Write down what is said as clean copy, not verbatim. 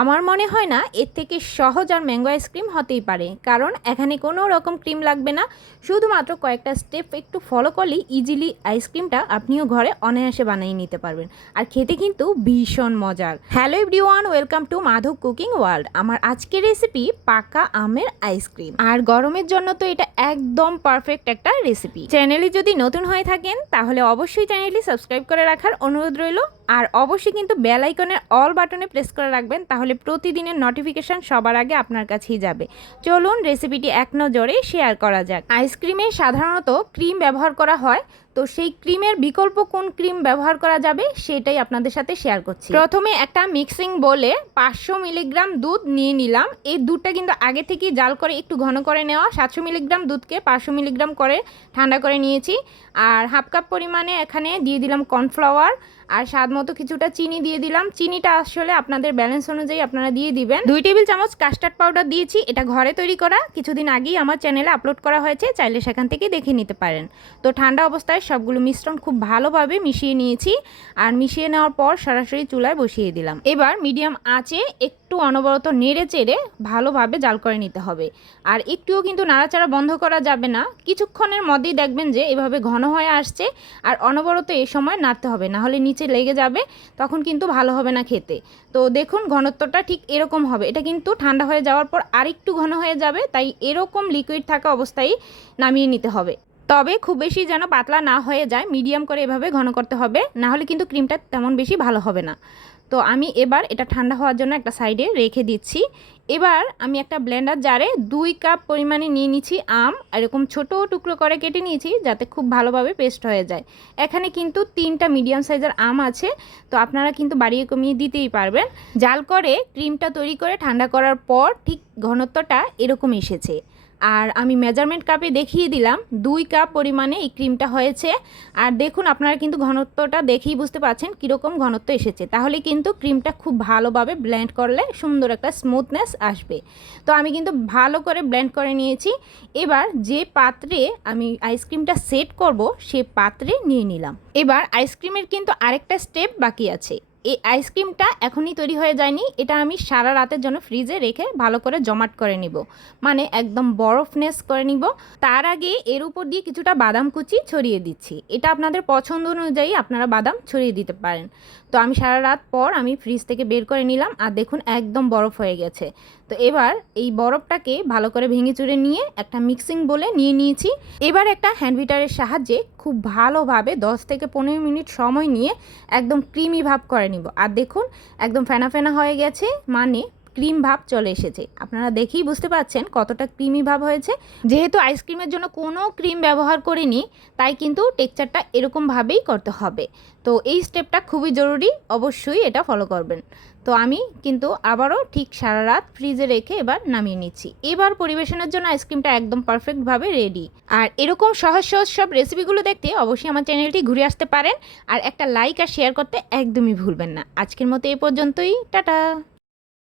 আমার মনে হয় না এর থেকে সহজ আর ম্যাঙ্গো আইসক্রিম হতেই পারে, কারণ এখানে কোনো রকম ক্রিম লাগবে না। শুধুমাত্র কয়েকটা স্টেপ একটু ফলো করলেই ইজিলি আইসক্রিমটা আপনিও ঘরে অনায়াসে বানিয়ে নিতে পারবেন। আর খেতে কিন্তু ভীষণ মজার। Hello everyone, welcome to Madhab cooking world. আমার আজকের রেসিপি পাকা আমের আইসক্রিম। আর গরমের জন্য তো এটা একদম পারফেক্ট একটা রেসিপি। চ্যানেলে যদি নতুন হয়ে থাকেন তাহলে অবশ্যই চ্যানেলটি সাবস্ক্রাইব করে রাখার অনুরোধ রইল। আর অবশ্যই কিন্তু বেল আইকনের অল বাটনে প্রেস করে রাখবেন, তাহলে প্রতিদিনের নোটিফিকেশান সবার আগে আপনার কাছেই যাবে। চলুন রেসিপিটি এক নজরে শেয়ার করা যাক। আইসক্রিমে সাধারণত ক্রিম ব্যবহার করা হয়, তো সেই ক্রিমের বিকল্প কোন ক্রিম ব্যবহার করা যাবে সেটাই আপনাদের সাথে শেয়ার করছি। প্রথমে একটা মিক্সিং বোলে 500 মিলিগ্রাম দুধ নিয়ে নিলাম। এই দুধটা কিন্তু আগে থেকেই জাল করে একটু ঘন করে নেওয়া। 700 মিলিগ্রাম দুধকে 500 মিলিগ্রাম করে ঠান্ডা করে নিয়েছি। আর হাফ কাপ পরিমাণে এখানে দিয়ে দিলাম কর্নফ্লাওয়ার, আর স্বাদ মতো কিছুটা চিনি দিয়ে দিলাম। চিনিটা আসলে আপনাদের ব্যালেন্স অনুযায়ী আপনারা দিয়ে দিবেন। 2 টেবিল চামচ কাস্টার্ড পাউডার দিয়েছি, এটা ঘরে তৈরি করা, কিছুদিন আগেই আমার চ্যানেলে আপলোড করা হয়েছে, চাইলে সেখান থেকে দেখে নিতে পারেন। তো ঠান্ডা অবস্থায় সবগুলো মিশ্রণ খুব ভালোভাবে মিশিয়ে নিয়েছি। আর মিশিয়ে নেওয়ার পর সরাসরি চুলায় বসিয়ে দিলাম। এবার মিডিয়াম আঁচে একটু অনবরত নেড়ে চেড়ে ভালোভাবে জাল করে নিতে হবে। আর একটুও কিন্তু নাড়াচাড়া বন্ধ করা যাবে না। কিছুক্ষণের মধ্যেই দেখবেন যে এভাবে ঘন হয়ে আসছে। আর অনবরত এই সময় নাড়তে হবে, না হলে নিচে লেগে যাবে, তখন কিন্তু ভালো হবে না খেতে। তো দেখুন ঘনত্বটা ঠিক এরকম হবে। এটা কিন্তু ঠান্ডা হয়ে যাওয়ার পর আরেকটু ঘন হয়ে যাবে, তাই এরকম লিকুইড থাকা অবস্থায় নামিয়ে নিতে হবে। তবে খুব বেশি যেন পাতলা না হয়ে যায়, মিডিয়াম করে এভাবে ঘন করতে হবে, না হলে কিন্তু ক্রিমটা তেমন বেশি ভালো হবে না। তো আমি এবার এটা ঠান্ডা হওয়ার জন্য একটা সাইডে রেখে দিচ্ছি। এবার আমি একটা ব্লেন্ডার জারে 2 কাপ পরিমাণে নিয়ে নিচ্ছি আম। এরকম ছোট টুকরো করে কেটে নিয়েছি যাতে খুব ভালোভাবে পেস্ট হয়ে যায়। এখানে কিন্তু 3টা মিডিয়াম সাইজের আম আছে, তো আপনারা কিন্তু বাড়িয়ে কমিয়ে দিতেই পারবেন। জাল করে ক্রিমটা তৈরি করে ঠান্ডা করার পর ঠিক ঘনত্বটা এরকম এসেছে। আর আমি মেজারমেন্ট কাপে দেখিয়ে দিলাম 2 কাপ পরিমাণে এই ক্রিমটা হয়েছে। আর দেখুন আপনারা কিন্তু ঘনত্বটা দেখেই বুঝতে পারছেন কীরকম ঘনত্ব এসেছে। তাহলে কিন্তু ক্রিমটা খুব ভালোভাবে ব্লেন্ড করলে সুন্দর একটা স্মুথনেস আসবে। তো আমি কিন্তু ভালো করে ব্লেন্ড করে নিয়েছি। এবার যে পাত্রে আমি আইসক্রিমটা সেট করব সে পাত্রে নিয়ে নিলাম। এবার আইসক্রিমের কিন্তু আরেকটা স্টেপ বাকি আছে। এই আইসক্রিমটা এখনই তৈরি হয়ে যায়নি, এটা আমি সারা রাতের জন্য ফ্রিজে রেখে ভালো করে জমাট করে নিব, মানে একদম বরফনেস করে নিব। তার আগে এর উপর দিয়ে কিছুটা বাদাম কুচি ছড়িয়ে দিচ্ছি। এটা আপনাদের পছন্দ অনুযায়ী আপনারা বাদাম ছড়িয়ে দিতে পারেন। তো আমি সারা রাত পর আমি ফ্রিজ থেকে বের করে নিলাম, আর দেখুন একদম বরফ হয়ে গেছে। তো এবার এই বরফটাকে ভালো করে ভেঙে চুরে নিয়ে একটা মিক্সিং বোলে নিয়ে নিয়েছি। এবার একটা হ্যান্ড বিটারের সাহায্যে খুব ভালোভাবে 10 থেকে 15 মিনিট সময় নিয়ে একদম ক্রিমি ভাব করে নিব। আর দেখুন একদম ফেনা ফেনা হয়ে গেছে, মানে ক্রিম ভাব চলে এসেছে। আপনারা দেখেই বুঝতে পারছেন কতটা ক্রিমি ভাব হয়েছে। যেহেতু আইসক্রিমের জন্য কোনো ক্রিম ব্যবহার করিনি, তাই কিন্তু টেক্সচারটা এরকমভাবেই করতে হবে। তো এই স্টেপটা খুবই জরুরি, অবশ্যই এটা ফলো করবেন। তো আমি কিন্তু আবারও ঠিক সারা রাত ফ্রিজে রেখে এবার নামিয়ে নিচ্ছি। এবার পরিবেশনের জন্য আইসক্রিমটা একদম পারফেক্টভাবে রেডি। আর এরকম সহজ সহজ সব রেসিপিগুলো দেখতে অবশ্যই আমার চ্যানেলটি ঘুরে আসতে পারেন। আর একটা লাইক আর শেয়ার করতে একদমই ভুলবেন না। আজকের মতো এই পর্যন্তই, টাটা।